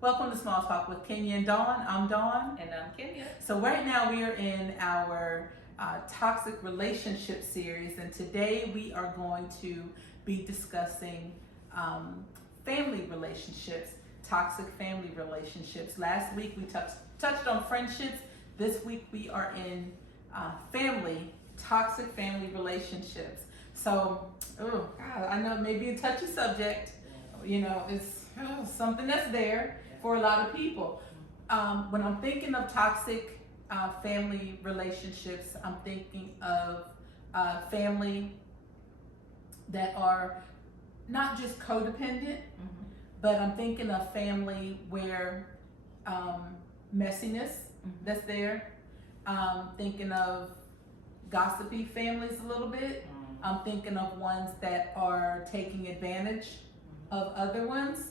Welcome to Small Talk with Kenya and Dawn. I'm Dawn. And I'm Kenya. So, right now we are in our toxic relationship series, and today we are going to be discussing family relationships, toxic family relationships. Last week we touched on friendships. This week we are in toxic family relationships. So, oh God, I know it may be a touchy subject. You know, it's something that's there for a lot of people. When I'm thinking of toxic family relationships, I'm thinking of family that are not just codependent, but I'm thinking of family where messiness that's there. Thinking of gossipy families a little bit. I'm thinking of ones that are taking advantage of other ones,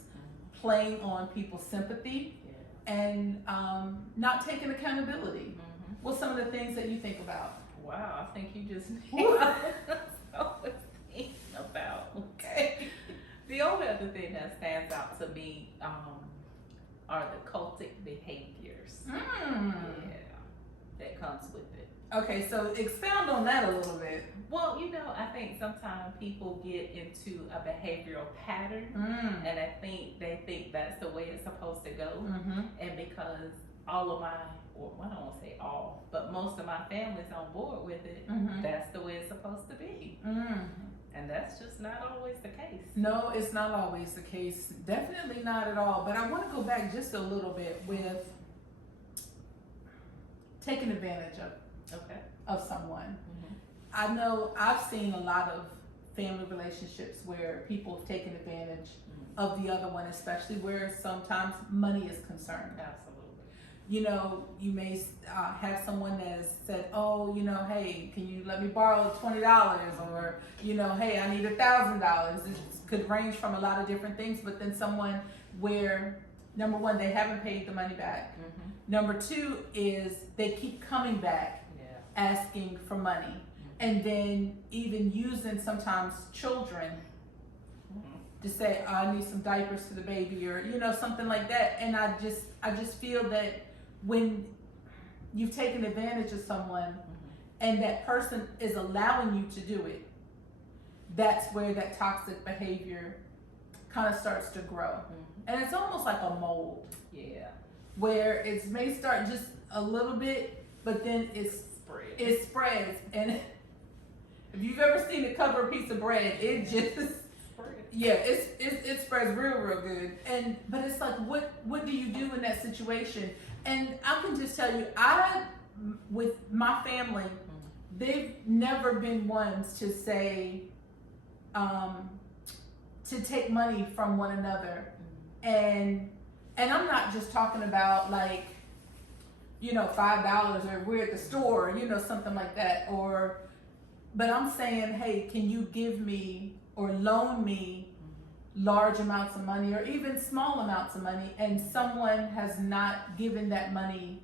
playing on people's sympathy, and not taking accountability. What's some of the things that you think about? Wow, I think you just nailed what I was thinking about. Okay. The only other thing that stands out to me are the cultic behaviors. Yeah, that comes with it. Okay, so expound on that a little bit. Well, I think sometimes people get into a behavioral pattern, and I think they think that's the way it's supposed to go. And because all of I don't want to say all, but most of my family's on board with it, that's the way it's supposed to be. And that's just not always the case. No, it's not always the case. Definitely not at all. But I want to go back just a little bit with taking advantage of someone. I know I've seen a lot of family relationships where people have taken advantage of the other one, especially where sometimes money is concerned. Absolutely. You may have someone that has said, oh, hey, can you let me borrow $20? Or, hey, I need $1,000. It could range from a lot of different things, but then someone where, number one, they haven't paid the money back. Number two is they keep coming back asking for money. And then even using sometimes children to say, oh, I need some diapers for the baby, or something like that. And I just feel that when you've taken advantage of someone and that person is allowing you to do it, that's where that toxic behavior kind of starts to grow. And it's almost like a mold. Yeah. Where it may start just a little bit, but then it spreads. And if you've ever seen it cover a piece of bread, it just it spreads real good. But it's like, what do you do in that situation? And I can just tell you, with my family, they've never been ones to say to take money from one another. And I'm not just talking about like $5 or we're at the store, something like that, but I'm saying, hey, can you give me or loan me large amounts of money or even small amounts of money, and someone has not given that money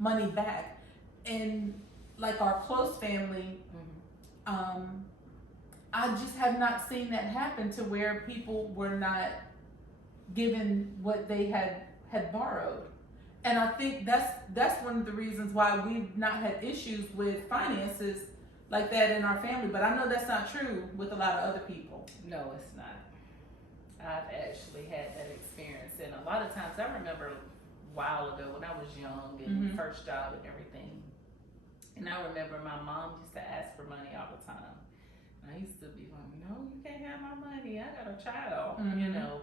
back. And like our close family, I just have not seen that happen to where people were not given what they had borrowed. And I think that's one of the reasons why we've not had issues with finances like that in our family. But I know that's not true with a lot of other people. No, it's not. I've actually had that experience, and a lot of times I remember a while ago when I was young and first job and everything, and I remember my mom used to ask for money all the time. I used to be like, no, you can't have my money. I got a child,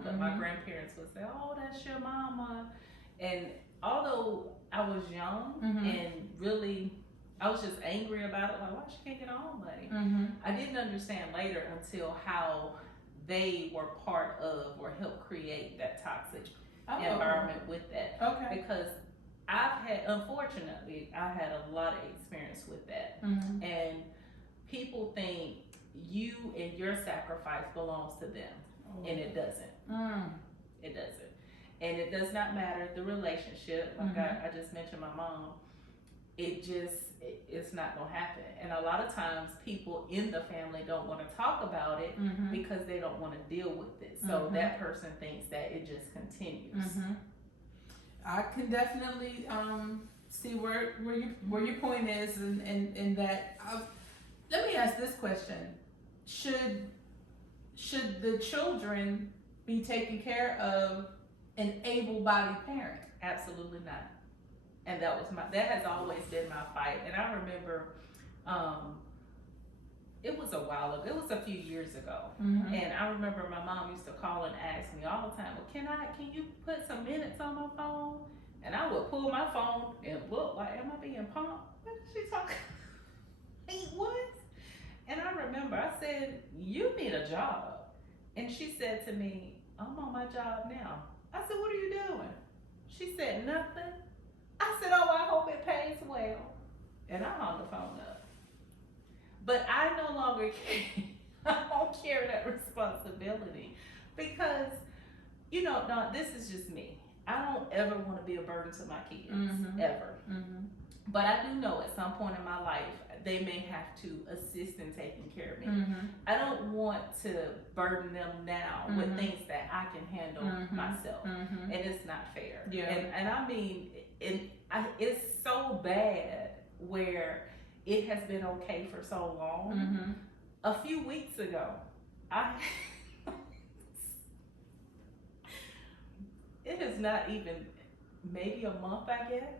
But my grandparents would say, oh, that's your mama. And although I was young and really, I was just angry about it, like, why she can't get her own money? I didn't understand later until how they were part of or helped create that toxic environment with that. Okay. Because unfortunately, I had a lot of experience with that. And people think you and your sacrifice belongs to them, and it doesn't. It doesn't. And it does not matter the relationship. Like I just mentioned my mom. it's not gonna happen. And a lot of times people in the family don't want to talk about it Mm-hmm. because they don't want to deal with it. So Mhm. that person thinks that it just continues. Mm-hmm. I can definitely see where your point is, and that. Let me ask this question: Should the children be taken care of an able-bodied parent? Absolutely not. And that has always been my fight. And I remember, it was a while ago. It was a few years ago. Mm-hmm. And I remember my mom used to call and ask me all the time, well, can you put some minutes on my phone? And I would pull my phone and look like, am I being pumped? What is she talking? What? And I remember I said, you need a job. And she said to me, I'm on my job now. I said, what are you doing? She said, nothing. I said, oh, I hope it pays well. And I hung the phone up. But I no longer care. I don't carry that responsibility because, no, this is just me. I don't ever want to be a burden to my kids, Mhm. ever. Mm-hmm. But I do know at some point in my life, they may have to assist in taking care of me. Mm-hmm. I don't want to burden them now with Mhm. things that I can handle Mhm. myself. Mm-hmm. And it's not fair. Yeah. And I mean, it's so bad where it has been okay for so long. Mm-hmm. A few weeks ago, it is not even maybe a month, I guess.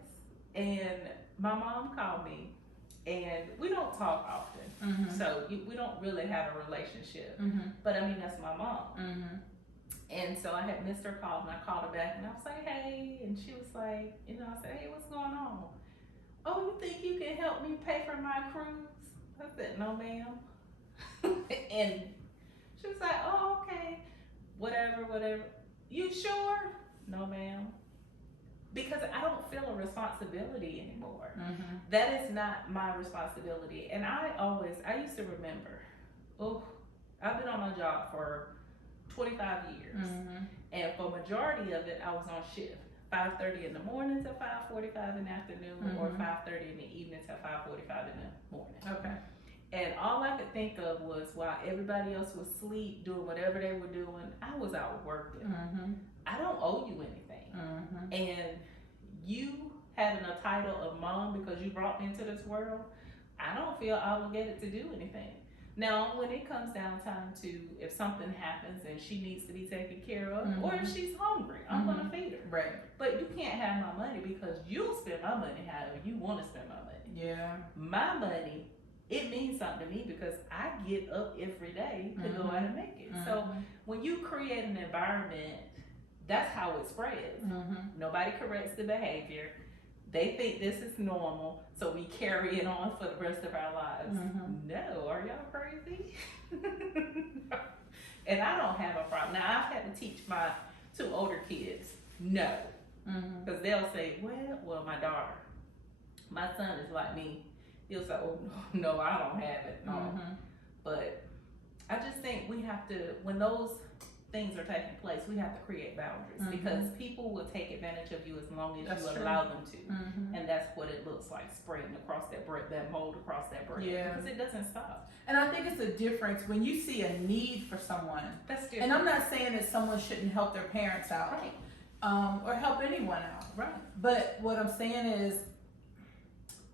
And my mom called me, and we don't talk often. Mm-hmm. So we don't really have a relationship. Mm-hmm. But I mean, that's my mom. Mm-hmm. And so I had missed her call, and I called her back, and I was like, hey. And she was like, I said, hey, what's going on? Oh, you think you can help me pay for my cruise? I said, no, ma'am. And she was like, oh, okay. Whatever. You sure? No, ma'am. Because I don't feel a responsibility anymore. Mm-hmm. That is not my responsibility. And I used to remember, I've been on my job for 25 years. Mm-hmm. And for majority of it, I was on shift. 5:30 in the morning to 5:45 in the afternoon, or Mhm. 5:30 in the evening to 5:45 in the morning. Okay. And all I could think of was while everybody else was asleep, doing whatever they were doing, I was out working. Mm-hmm. I don't owe you anything. Mm-hmm. And you having a title of mom because you brought me into this world, I don't feel obligated to do anything. Now, when it comes down time to if something happens and she needs to be taken care of, Mhm. or if she's hungry, I'm gonna feed her. Right. But you can't have my money because you'll spend my money however you want to spend my money. Yeah. My money, it means something to me because I get up every day to go Mhm. out and make it. So when you create an environment, that's how it spreads. Mm-hmm. Nobody corrects the behavior. They think this is normal, so we carry it on for the rest of our lives. Mhm. No, are y'all crazy? And I don't have a problem. Now, I've had to teach my 2 older kids no. Mm-hmm. Because they'll say, well, my daughter. My son is like me. He'll say, oh, no, I don't have it. No. Mm-hmm. But I just think we have to, when those things are taking place, we have to create boundaries Mhm. because people will take advantage of you as long as That's you true. allow them to. Mm-hmm. And that's what it looks like, spreading across that bread, that mold across that bread. Yeah. Because it doesn't stop. And I think it's a difference when you see a need for someone. That's different. And I'm not saying that someone shouldn't help their parents out, Right. or help anyone out. Right. But what I'm saying is,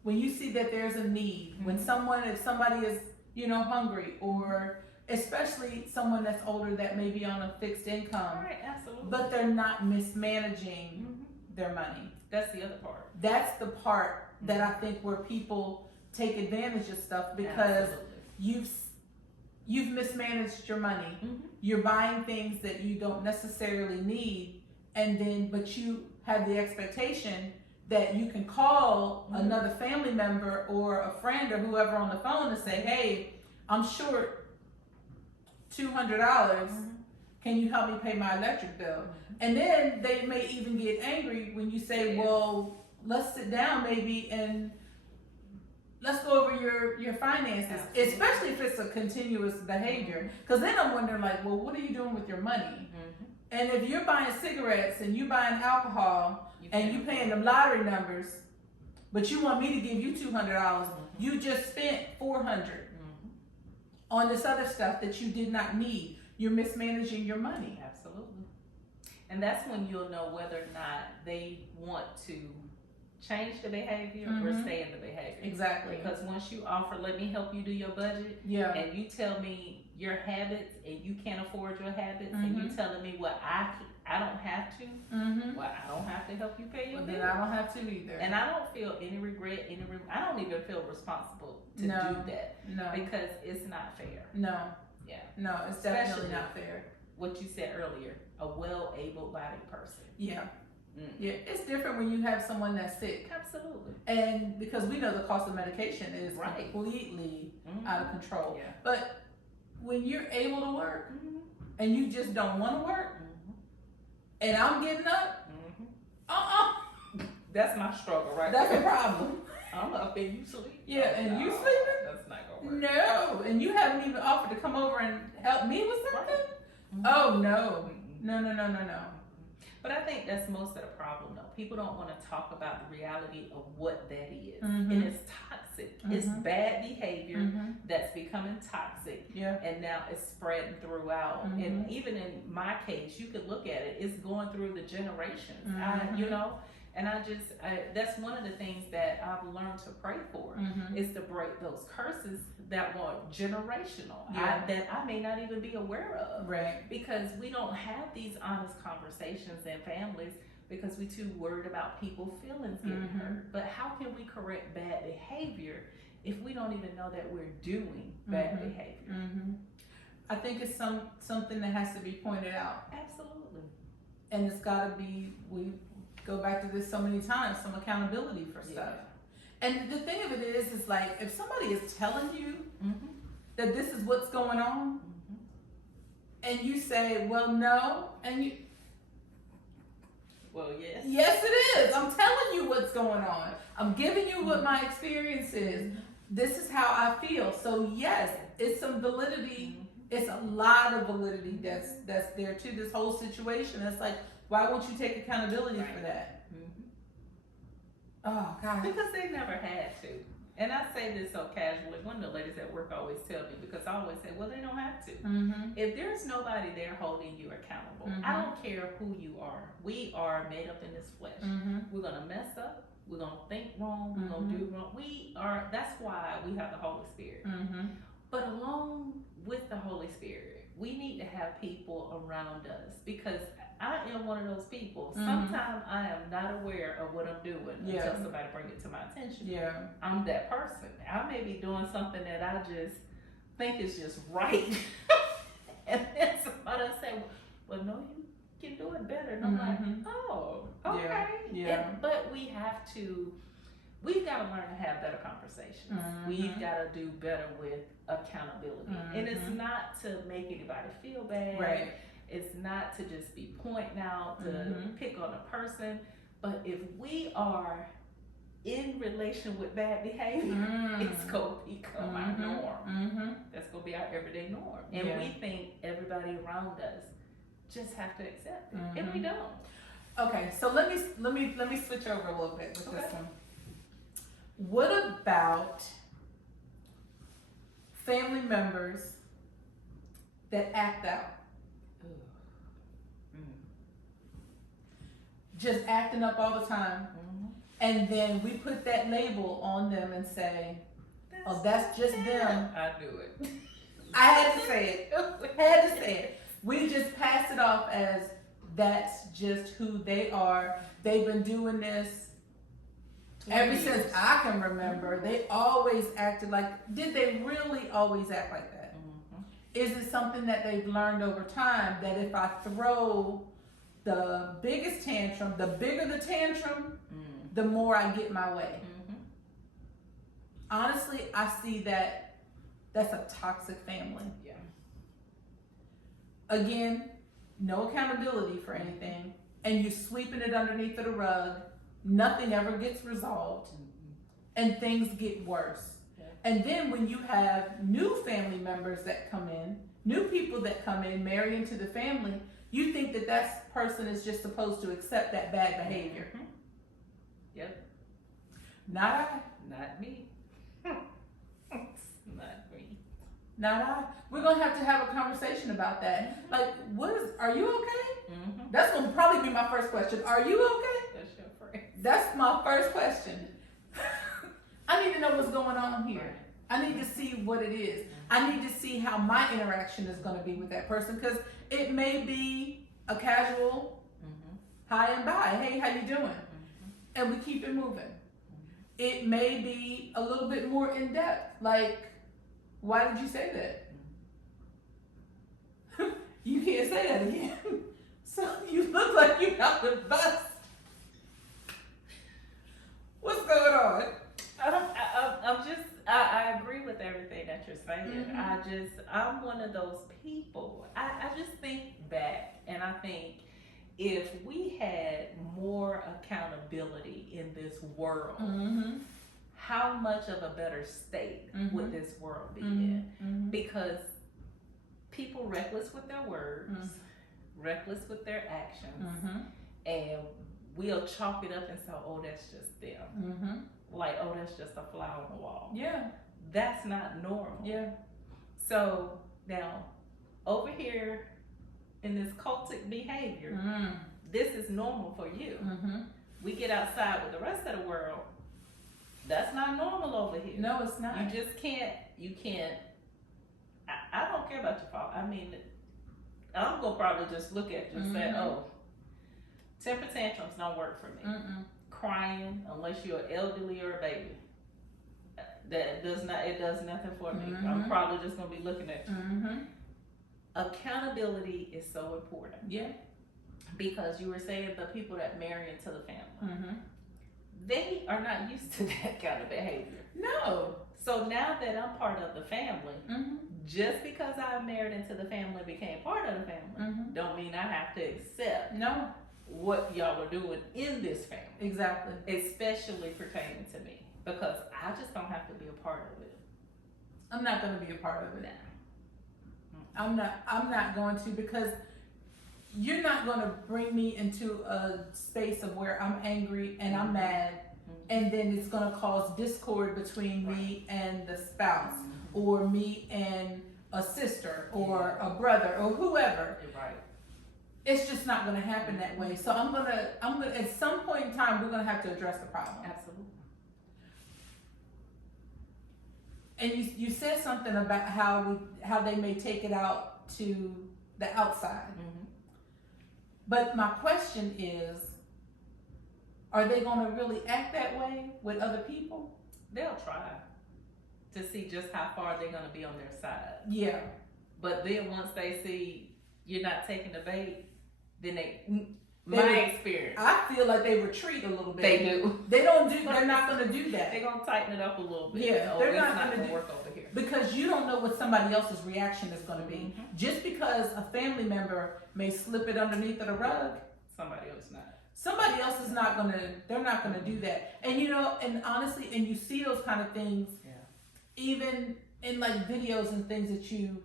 when you see that there's a need, when Mhm. if somebody is, hungry, or especially someone that's older that may be on a fixed income, Right, absolutely. but they're not mismanaging Mhm. their money. That's the other part. That's the part that I think where people take advantage of stuff because Absolutely. you've mismanaged your money. Mhm. You're buying things that you don't necessarily need, but you have the expectation that you can call Mhm. another family member or a friend or whoever on the phone and say, hey, I'm short $200. Mhm. Can you help me pay my electric bill? And then they may even get angry when you say, Yeah. well, let's sit down maybe and let's go over your finances, Absolutely. especially if it's a continuous behavior. Because then I'm wondering, like, well, what are you doing with your money? Mhm. And if you're buying cigarettes and you're buying alcohol and you paying them lottery numbers, but you want me to give you $200. You just spent $400 on this other stuff that you did not need. You're mismanaging your money. Absolutely. And that's when you'll know whether or not they want to change the behavior or stay in the behavior. Exactly. Because once you offer, let me help you do your budget, and you tell me your habits and you can't afford your habits, and you telling me what I don't have to, well, I don't have to help you pay your Then bill. I don't have to either. And I don't feel any regret, I don't even feel responsible to do that. No. Because it's not fair. No. Yeah. No, it's definitely Especially not fair. What you said earlier, a well able-bodied person. Yeah. Yeah, it's different when you have someone that's sick. Absolutely. And because we know the cost of medication is Right. completely out of control. Yeah. But when you're able to work and you just don't want to work, and I'm getting up, That's my struggle, right? that's there. a problem. I'm up and you sleep. Yeah, Oh, and you no, sleeping? That's not gonna work. No, and you haven't even offered to come over and help me with something? Oh, no. No, no, no, no, no. But I think that's most of the problem, though. People don't want to talk about the reality of what that is. Mhm. And it's toxic. It's bad behavior that's becoming toxic. Yeah. And now it's spreading throughout. And even in my case, you could look at it, it's going through the generations. And that's one of the things that I've learned to pray for is to break those curses that were generational, that I may not even be aware of. Right. Because we don't have these honest conversations in families because we're too worried about people's feelings getting hurt. But how can we correct bad behavior if we don't even know that we're doing bad behavior? I think it's something that has to be pointed out. Absolutely. And it's got to be, we go back to this so many times, some accountability for stuff. And the thing of it is like, if somebody is telling you that this is what's going on, and you say, well, no, and you, well, yes. Yes, it is. I'm telling you what's going on. I'm giving you what my experience is. This is how I feel. So yes, it's some validity. It's a lot of validity that's there to this whole situation. It's like, why won't you take accountability for that? Oh God. Because they never had to. And I say this so casually. One of the ladies at work always tell me, because I always say, well, they don't have to. If there's nobody there holding you accountable, I don't care who you are. We are made up in this flesh. We're going to mess up. We're going to think wrong. We're going to do wrong. That's why we have the Holy Spirit. But along with the Holy Spirit, we need to have people around us, because I am one of those people. Sometimes I am not aware of what I'm doing until somebody bring it to my attention. I'm that person. I may be doing something that I just think is just right. And then somebody will say, well, no, you can do it better. And I'm like, oh, okay. But we've got to learn to have better conversations. We've got to do better with accountability. And it's not to make anybody feel bad. Right. It's not to just be pointing out, to pick on a person. But if we are in relation with bad behavior, it's going to become our norm. That's going to be our everyday norm. And we think everybody around us just have to accept it. And we don't. Okay, so let me switch over a little bit with this one. What about family members that act out? Just acting up all the time. And then we put that label on them and say, oh, that's just them. I do it. I had to say it. We just pass it off as that's just who they are. They've been doing this ever since I can remember. They always acted like, did they really always act like that? Is it something that they've learned over time that if I throw the biggest tantrum, the bigger the tantrum, the more I get my way? Honestly, I see that that's a toxic family. Again, no accountability for anything, and you're sweeping it underneath the rug. Nothing ever gets resolved, and things get worse. And then when you have new family members that come in, new people that come in, marry into the family, you think that person is just supposed to accept that bad behavior. Not I. Not me. Not me. Not I. We're gonna have to have a conversation about that. Like, are you okay? Mm-hmm. That's gonna probably be my first question. Are you okay? That's your friend. That's my first question. I need to know what's going on here. I need to see what it is. I need to see how my interaction is going to be with that person, because it may be a casual hi and bye. Hey, how you doing? And we keep it moving. It may be a little bit more in depth. Like, why did you say that? You can't say that again. So you look like you're out the bus. What's going on? I agree with everything that you're saying. I'm one of those people. I just think back, and I think if we had more accountability in this world, how much of a better state would this world be in? Because people reckless with their words, reckless with their actions, and we'll chalk it up and say, oh, that's just them. Like, oh, that's just a fly on the wall. Yeah. That's not normal. Yeah. So now, over here in this cultic behavior, this is normal for you. We get outside with the rest of the world. That's not normal over here. No, it's not. You just can't. I don't care about your fault. I mean, I'm gonna probably just look at you and say, oh, temper tantrums don't work for me. Crying, unless you're elderly or a baby, it does nothing for me. I'm probably just gonna be looking at you. Accountability is so important. Yeah. Because you were saying the people that marry into the family, they are not used to that kind of behavior. No. So now that I'm part of the family, just because I married into the family, became part of the family, don't mean I have to accept what y'all are doing in this family. Exactly. Especially pertaining to me, because I just don't have to be a part of it. I'm not going to be a part of it. I'm not going to, because you're not going to bring me into a space of where I'm angry and I'm mad, and then it's going to cause discord between me and the spouse, or me and a sister, or a brother, or whoever. Right. It's just not going to happen that way. So I'm gonna at some point in time, we're gonna have to address the problem. Absolutely. And you said something about how they may take it out to the outside. But my question is, are they going to really act that way with other people? They'll try to see just how far they're going to be on their side. Yeah. But then once they see you're not taking the bait, then my experience, I feel like they retreat a little bit. They do. They're not going to do that. They're going to tighten it up a little bit. Yeah, they're not going to work over here. Because you don't know what somebody else's reaction is going to be. Just because a family member may slip it underneath of the rug, somebody else not. Somebody else is not going to, they're not going to do that. And and honestly, and you see those kind of things, even in like videos and things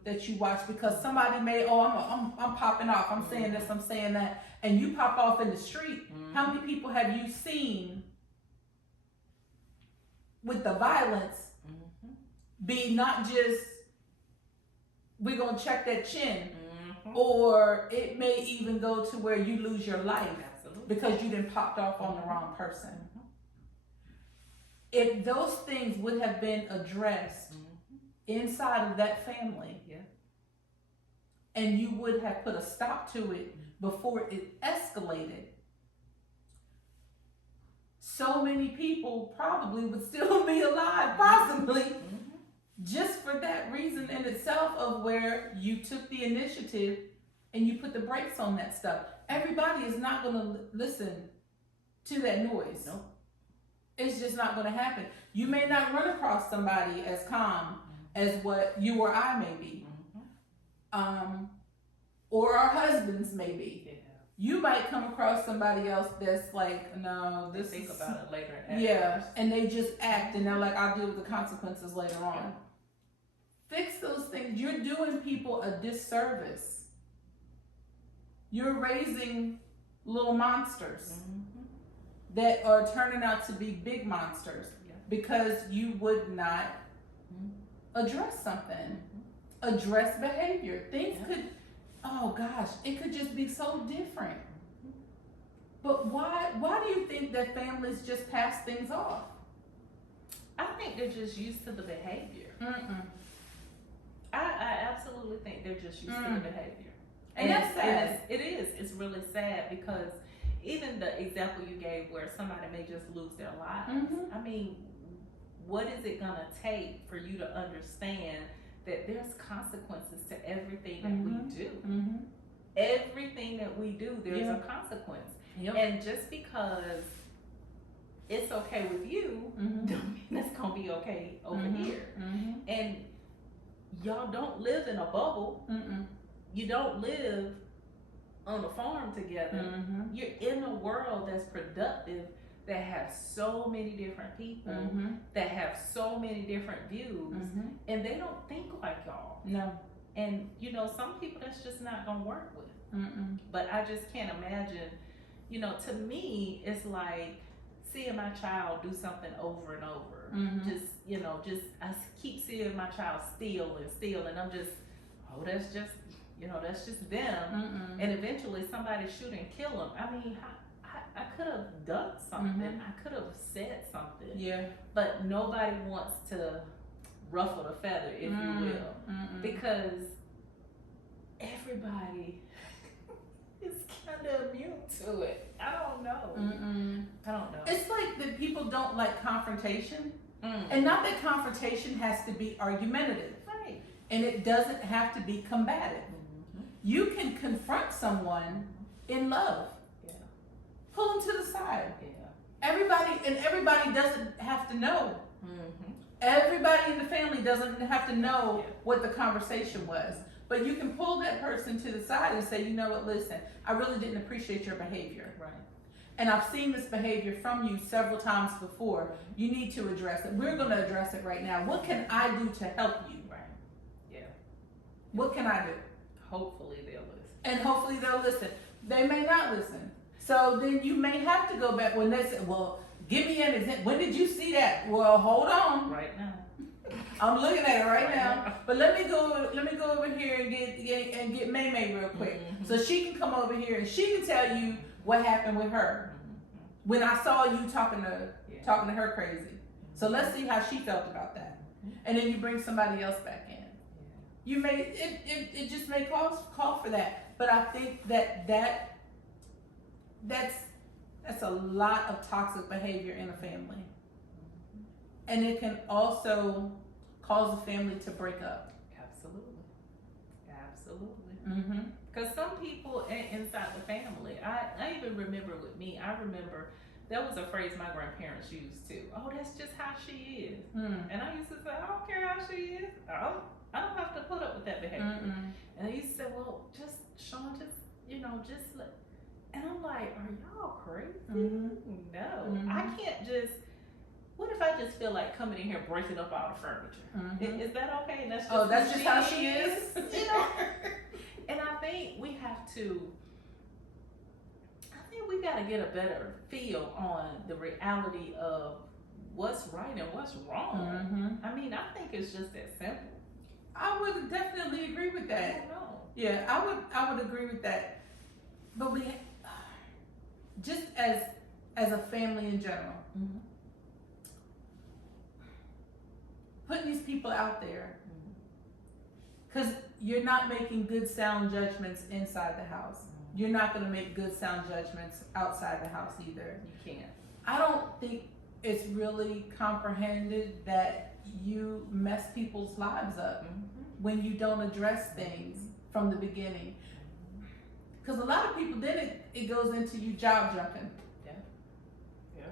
that you watch, because somebody may, I'm popping off, I'm saying this, I'm saying that, and you pop off in the street. How many people have you seen with the violence be not just, we're going to check that chin, or it may even go to where you lose your life because you done popped off on the wrong person. If those things would have been addressed inside of that family, and you would have put a stop to it before it escalated, so many people probably would still be alive, possibly, just for that reason in itself, of where you took the initiative and you put the brakes on that stuff. Everybody is not going to listen to that noise. Nope. It's just not going to happen. You may not run across somebody as calm as what you or I may be. Or our husbands may be. Yeah. You might come across somebody else that's like, no, this think is... about it later. And they just act, and they're like, I'll deal with the consequences later on. Fix those things. You're doing people a disservice. You're raising little monsters. that are turning out to be big monsters Yeah. because you would not address something, address behavior. Things Yeah. could, oh gosh, it could just be so different. But why do you think that families just pass things off? I think they're just used to the behavior. Mm-mm. I absolutely think they're just used to the behavior. And that's sad. It is. It's really sad because even the example you gave where somebody may just lose their lives. Mhm. I mean, what is it gonna take for you to understand that there's consequences to everything that we do? Mm-hmm. Everything that we do, there's Yeah. a consequence. Yep. And just because it's okay with you, Mhm. don't mean it's gonna be okay over Mhm. here. Mm-hmm. And y'all don't live in a bubble. Mm-mm. You don't live on a farm together. Mm-hmm. You're in a world that's productive, that has so many different people, Mm-hmm. that have so many different views, Mm-hmm. and they don't think like y'all. No. And you know, some people that's just not gonna work with. Mm-mm. But I just can't imagine, you know, to me, it's like seeing my child do something over and over. Mhm. Just, you know, I keep seeing my child steal, and I'm just, oh, that's just, you know, that's just them. Mm-mm. And eventually somebody shoot and kill them. I mean, I could have done something. Mhm. I could have said something. Yeah. But nobody wants to ruffle the feather, if you will. Mm-mm. Because everybody is kind of immune to it. I don't know. Mm-mm. I don't know. It's like that people don't like confrontation, Mm. and not that confrontation has to be argumentative, Right. and it doesn't have to be combative. Mm-hmm. You can confront someone in love. Yeah. Pull them to the side. Yeah. Everybody doesn't have to know. Mm-hmm. Everybody in the family doesn't have to know Yeah. what the conversation was. But you can pull that person to the side and say, you know what, listen, I really didn't appreciate your behavior. Right. And I've seen this behavior from you several times before. You need to address it. We're going to address it right now. What can I do to help you? Right. Yeah. What can I do? Hopefully they'll listen. And hopefully they'll listen. They may not listen. So then you may have to go back when they say, well, give me an example. When did you see that? Well, hold on. Right now. I'm looking at it right Right now. now. But let me go over here and get May May real quick. Mhm. So she can come over here and she can tell you what happened with her when I saw you talking to her crazy. So let's see how she felt about that. And then you bring somebody else back in. You may it just may call for that. But I think that's a lot of toxic behavior in a family. And it can also cause a family to break up. Absolutely. Absolutely. Mm-hmm. Because some people inside the family, I even remember with me, I remember that was a phrase my grandparents used too. Oh, that's just how she is. Mm. And I used to say, I don't care how she is. I don't have to put up with that behavior. Mm-mm. And they used to say, well, just, Sean, just let. And I'm like, are y'all crazy? Mhm. No. Mhm. I can't just, what if I just feel like coming in here breaking up all the furniture? Mhm. Is that okay? And that's just Oh, that's who just how she is? You know? And I think we got to get a better feel on the reality of what's right and what's wrong. Mm-hmm. I mean, I think it's just that simple. I would definitely agree with I that. don't know. Yeah, I would agree with that. But we just as a family in general, Mm-hmm. putting these people out there, because you're not making good sound judgments inside the house. You're not going to make good sound judgments outside the house either. You can't. I don't think it's really comprehended that you mess people's lives up Mm-hmm. when you don't address things from the beginning. Because a lot of people, then it goes into you job jumping. Yeah. Yeah.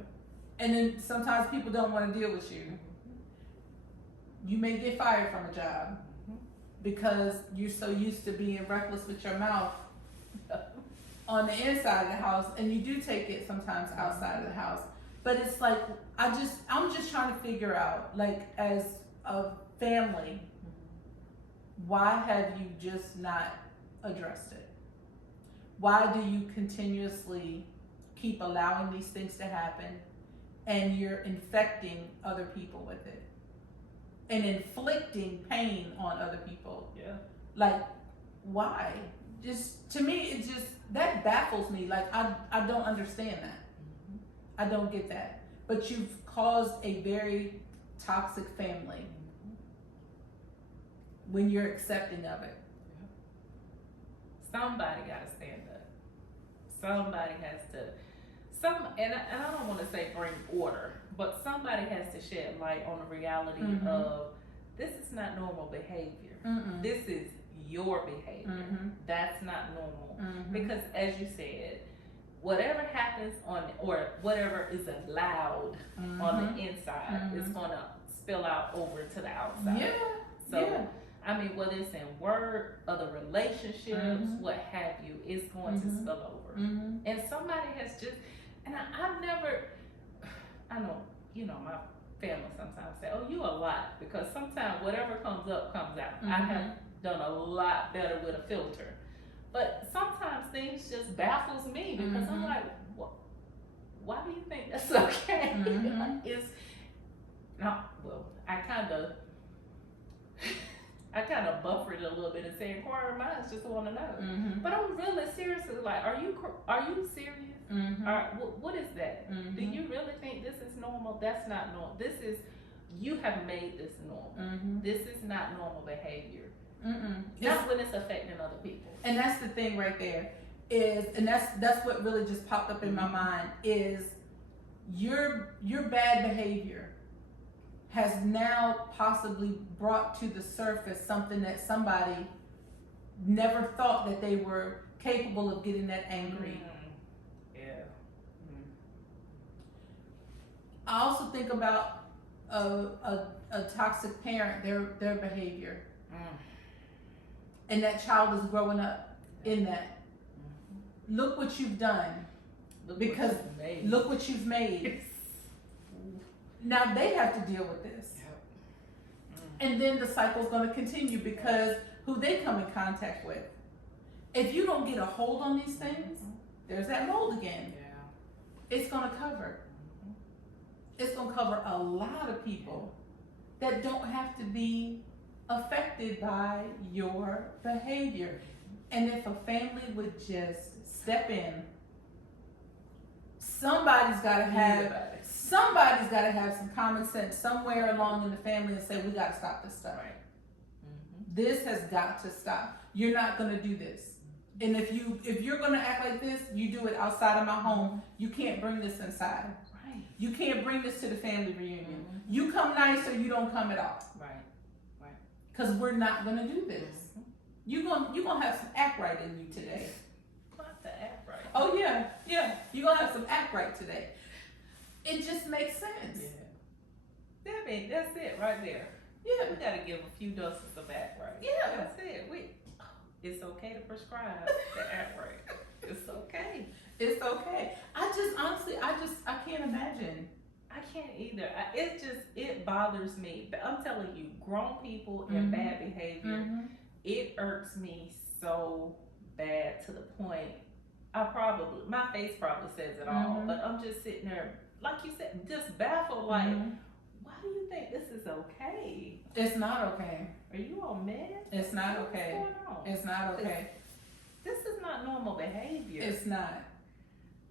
And then sometimes people don't want to deal with you. You may get fired from a job because you're so used to being reckless with your mouth on the inside of the house, and you do take it sometimes outside of the house. But it's like, I'm just trying to figure out, like, as a family, why have you just not addressed it? Why do you continuously keep allowing these things to happen, and you're infecting other people with it and inflicting pain on other people. Yeah. Like, why? Just, to me, it just, that baffles me. Like, I don't understand that. I don't get that. But you've caused a very toxic family when you're accepting of it. Somebody got to stand up. Somebody has to, and I don't want to say bring order, but somebody has to shed light on the reality of this is not normal behavior. This is your behavior. That's not normal. Because as you said, whatever happens or whatever is allowed on the inside is going to spill out over to the outside. Yeah. So, I mean, whether it's in work, other relationships, what have you, it's going to spill over. And somebody has just, and I've never, I know, you know, my family sometimes say, oh, you a lot, because sometimes whatever comes up, comes out. I have done a lot better with a filter. But sometimes things just baffles me because I'm like, why do you think that's okay? It's not, well, I kind of buffered a little bit and said, inquiring minds just want to know. But I'm really seriously like, are you serious? What is that? Do you really think this is normal? That's not normal. This is, you have made this normal. This is not normal behavior. Not when it's affecting other people. And that's the thing right there is, and that's what really just popped up in my mind is your bad behavior has now possibly brought to the surface something that somebody never thought that they were capable of getting that angry. I also think about a toxic parent, their behavior. And that child is growing up in that. Look what you've done. Because look what you've made. Now they have to deal with this. And then the cycle's going to continue because who they come in contact with. If you don't get a hold on these things, there's that mold again. It's going to cover. It's going to cover a lot of people that don't have to be affected by your behavior. And if a family would just step in, somebody's got to have some common sense somewhere along in the family and say, we got to stop this stuff. This has got to stop. You're not going to do this. And if you're going to act like this, you do it outside of my home. You can't bring this inside. You can't bring this to the family reunion. You come nice or you don't come at all. Because we're not going to do this. You're gonna have some act right in you today. Not the act right. Oh yeah. You're gonna have some act right today. It just makes sense. I mean, that's it right there. Yeah. We gotta give a few doses of act right. Yeah. That's it. It's okay to prescribe the act right. It's okay. It's okay. I can't imagine. I can't either. It bothers me. But I'm telling you, grown people and bad behavior, it irks me so bad to the point my face probably says it all, but I'm just sitting there, like you said, just baffled, like, why do you think this is okay? It's not okay. Are you all mad? It's not okay. What's going on? It's not okay. This is not normal behavior. It's not.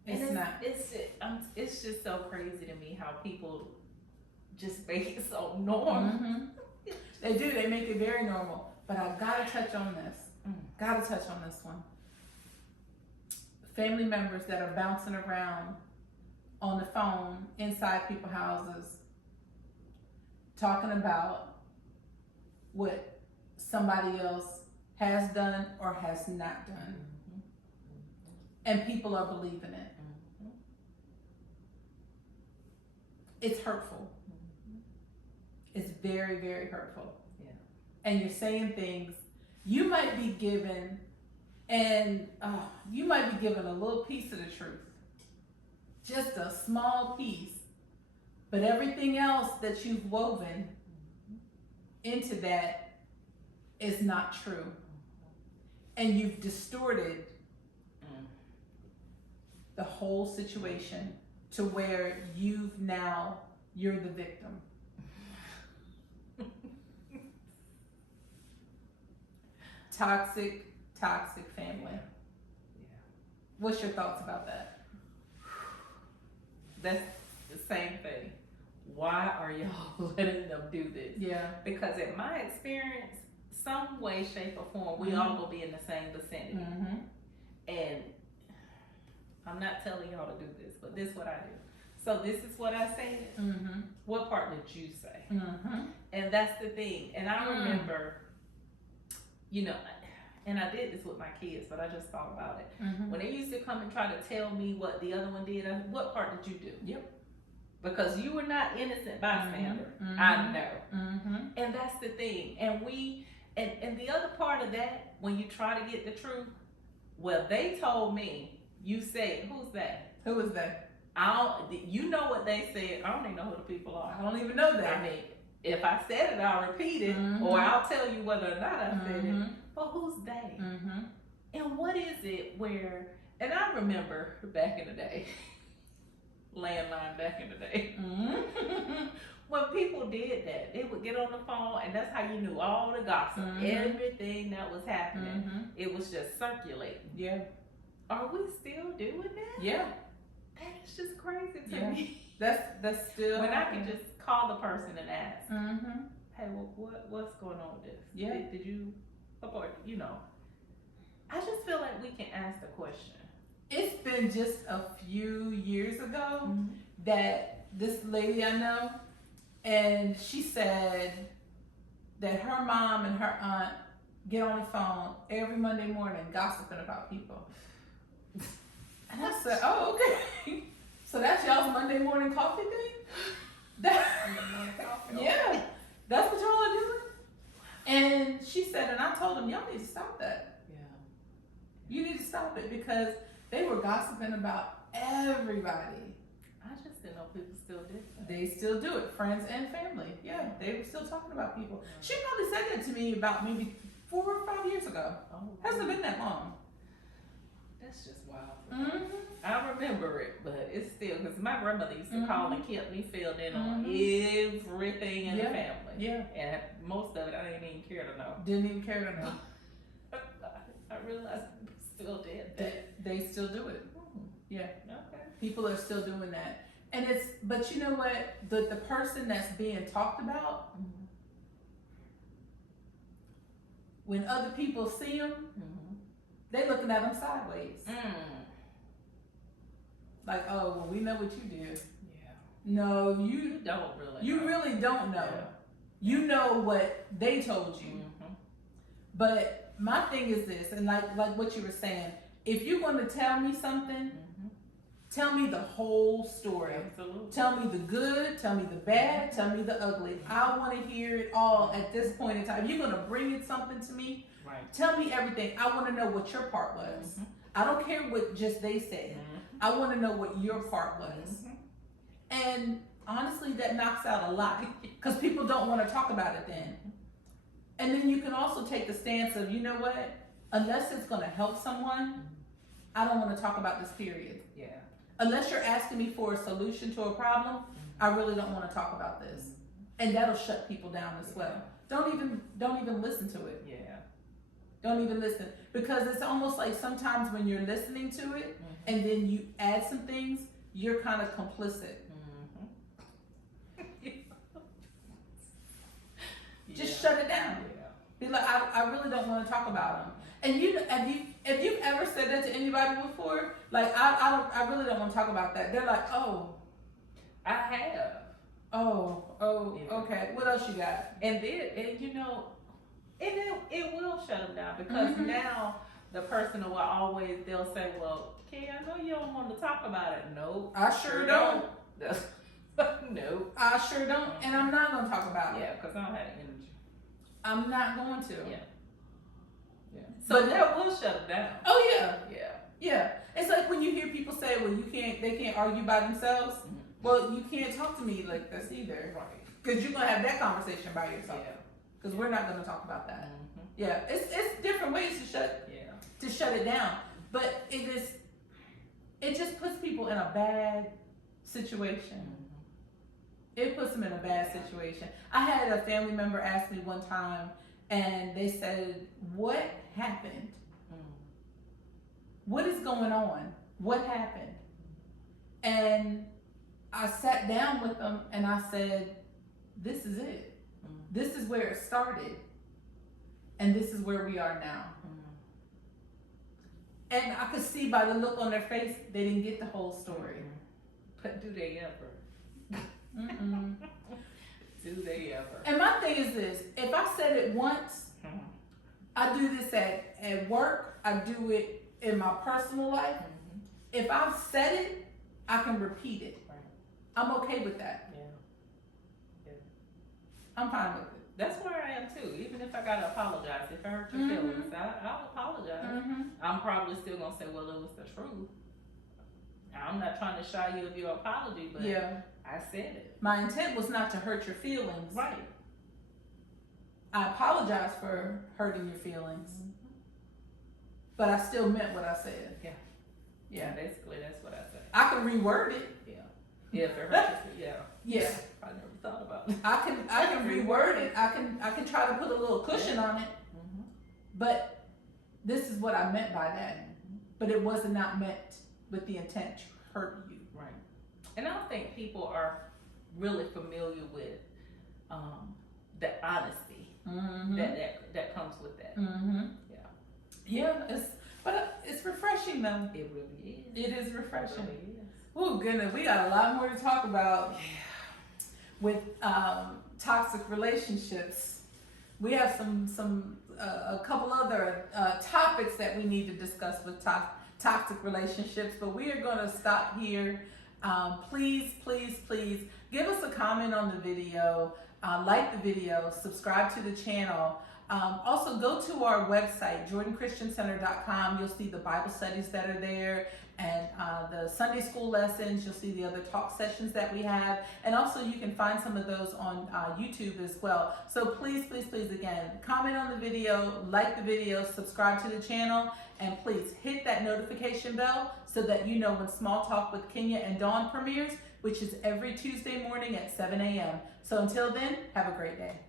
It's just so crazy to me how people just make it so normal. They do. They make it very normal. But I gotta touch on this. Gotta touch on this one. Family members that are bouncing around on the phone inside people's houses, talking about what somebody else has done or has not done, and people are believing it. It's hurtful. It's very, very hurtful. And you're saying things you might be given, and you might be given a little piece of the truth, just a small piece, but everything else that you've woven into that is not true, and you've distorted the whole situation to where you're the victim. Toxic family. Yeah. What's your thoughts about that? That's the same thing. Why are y'all letting them do this? Yeah. Because in my experience, some way, shape, or form, we all gonna be in the same vicinity. Mm-hmm. And I'm not telling y'all to do this, but this is what I do. So this is what I said. Mm-hmm. What part did you say? Mm-hmm. And that's the thing. And I remember, you know, and I did this with my kids, but I just thought about it. Mm-hmm. When they used to come and try to tell me what the other one did, what part did you do? Yep. Because you were not innocent bystander. Mm-hmm. I know. Mm-hmm. And that's the thing. And and the other part of that, when you try to get the truth, well, they told me, you said, who's that? Who is that? You know what they said. I don't even know who the people are. I don't even know that. I mean, if I said it, I'll repeat it, Mm-hmm. or I'll tell you whether or not I said Mm-hmm. it. But who's they? Mm-hmm. And what is it where, and I remember back in the day, landline back in the day, Mm-hmm. when people did that, they would get on the phone, and that's how you knew all the gossip, everything that was happening. Mm-hmm. It was just circulating. Yeah. Are we still doing that? Yeah. That is just crazy to Yeah. me. That's still When I can just call the person and ask, Mm-hmm. hey, well, what's going on with this? Yeah. Did you, or, you know, I just feel like we can ask the question. It's been just a few years ago that this lady I know, and she said that her mom and her aunt get on the phone every Monday morning gossiping about people. And I said, oh, okay. So that's y'all's Monday morning coffee thing? Yeah, that's what y'all are doing? And she said, and I told them, y'all need to stop that. Yeah. You need to stop it because they were gossiping about everybody. I just didn't know people still did that. They still do it, friends and family. Yeah, they were still talking about people. She probably said that to me about maybe 4 or 5 years ago. Oh, Hasn't been that long. that's just wild. Mm-hmm. I remember it, but it's still, because my grandmother used to call and kept me filled in on Mhm. everything in the family. Yeah. And most of it I didn't even care to know. Didn't even care to know. I realized people still did that. They still do it. Yeah. Okay. People are still doing that. And but you know what? The person that's being talked about, when other people see them, they looking at them sideways. Like, oh, well, we know what you did. Yeah. No, You don't really you know. really don't know. Yeah. You know what they told you. Mhm. But my thing is this, and like what you were saying, if you're going to tell me something, tell me the whole story. Absolutely. Tell me the good, tell me the bad, tell me the ugly. I want to hear it all at this point in time. If you're going to bring it something to me, Right. tell me everything. I want to know what your part was. I don't care what just they said. I want to know what your part was. And honestly, that knocks out a lot because people don't want to talk about it then. And then you can also take the stance of, you know what? Unless it's going to help someone, I don't want to talk about this period. Yeah. Unless you're asking me for a solution to a problem, I really don't want to talk about this. And that'll shut people down as well. Don't even listen to it. Yeah. Don't even listen. Because it's almost like sometimes when you're listening to it and then you add some things, you're kind of complicit. Just shut it down. Yeah. Be like, I really don't want to talk about them. And if you've ever said that to anybody before, like I really don't want to talk about that. They're like, oh, I have. oh, Yeah. okay. What else you got? And you know, it will shut them down because now the person will always, they'll say, well, Kay, I know you don't want to talk about it. Nope. I sure don't. Nope. I sure don't, and I'm not gonna talk about it. Yeah, because I don't have the energy. I'm not going to. Yeah. Yeah. So But- that will shut them down. Oh yeah, Yeah. yeah. It's like when you hear people say, well, they can't argue by themselves. Well, you can't talk to me like this either. Right. Because you're going to have that conversation by yourself. Yeah. Because we're not going to talk about that. Mhm. Yeah, it's different ways to shut Yeah. it down. But it is, it just puts people in a bad situation. It puts them in a bad situation. I had a family member ask me one time, and they said, "What happened? What is going on? What happened?" And I sat down with them and I said, "This is it. This is where it started, and this is where we are now." And I could see by the look on their face, they didn't get the whole story. But do they ever? Mm-mm. Do they ever? And my thing is this: if I said it once, I do this at work. I do it in my personal life. If I've said it, I can repeat it. Right. I'm okay with that. Yeah. I'm fine with it. That's where I am too. Even if I gotta apologize, if I hurt your feelings, I'll apologize. I'm probably still gonna say, well, it was the truth. I'm not trying to shy you of your apology, but Yeah. I said it. My intent was not to hurt your feelings. Right. I apologize for hurting your feelings, but I still meant what I said. Yeah. Yeah. Basically, that's what I said. I can reword it. Yeah, if it hurts you, yeah. Yeah. I never thought about it. I can reword it. I can try to put a little cushion on it. But this is what I meant by that. But it was not meant with the intent to hurt you. Right. And I don't think people are really familiar with the honesty that comes with that. Yeah, it's refreshing though. It really is. It is refreshing. It really is. Oh goodness, we got a lot more to talk about with toxic relationships. We have a couple other topics that we need to discuss with toxic relationships, but we are going to stop here. Please give us a comment on the video, like the video, subscribe to the channel. Also go to our website, jordanchristiancenter.com. You'll see the Bible studies that are there, and the Sunday school lessons. You'll see the other talk sessions that we have, and also you can find some of those on YouTube as well. So please again, comment on the video, like the video, subscribe to the channel, and please hit that notification bell so that you know when Small Talk with Kenya and Dawn premieres, which is every Tuesday morning at 7 a.m. So until then, have a great day.